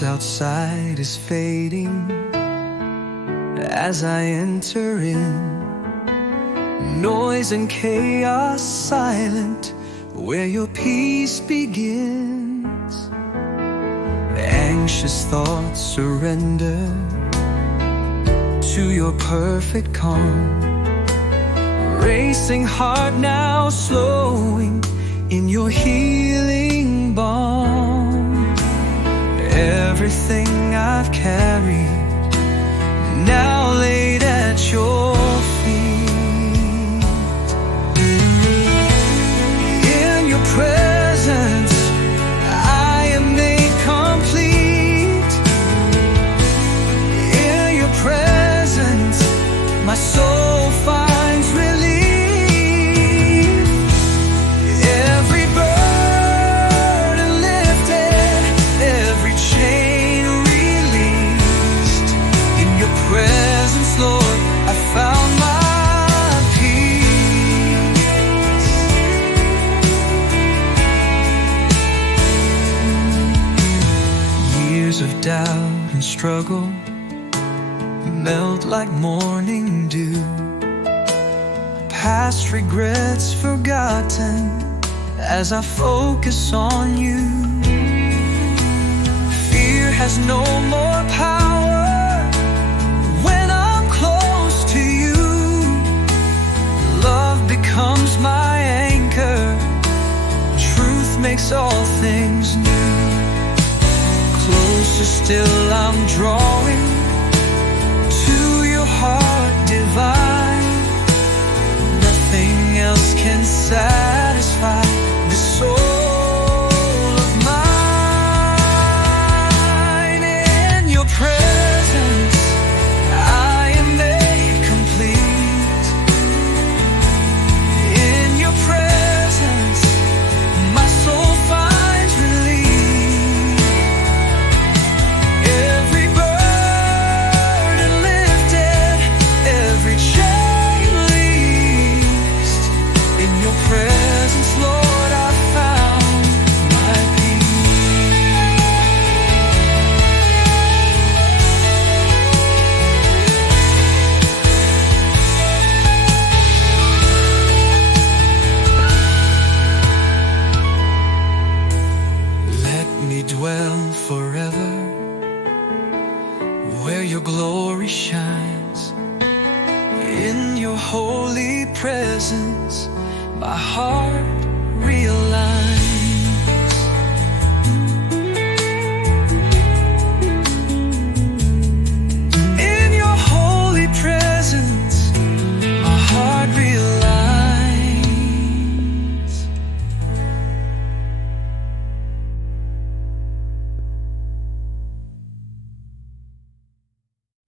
world outside is fading as I enter in. Noise and chaos silent where your peace begins. Anxious thoughts surrender to your perfect calm. Racing heart now slowing in your healing balm. Everything I've carried now laid at your feet. In your presence I am made complete. In your presence my soul finds relief. Every burden lifted, every chain released. In your presence, Lord, I found my peace. Years of doubt and struggle melt like morning dew. Past regrets forgotten as I focus on you. Fear has no more power when I'm close to you. Love becomes my anchor. Truth makes all things new. Closer still I'm drawing to your heart divine. Nothing else can satisfy this soul of mine. In your presence I am made complete. In your presence my soul finds relief. Every burden lifted, every chain released. In your presence, Lord, I found my peace. Let me dwell forever where your glory shines. In your holy presence my heart realigns.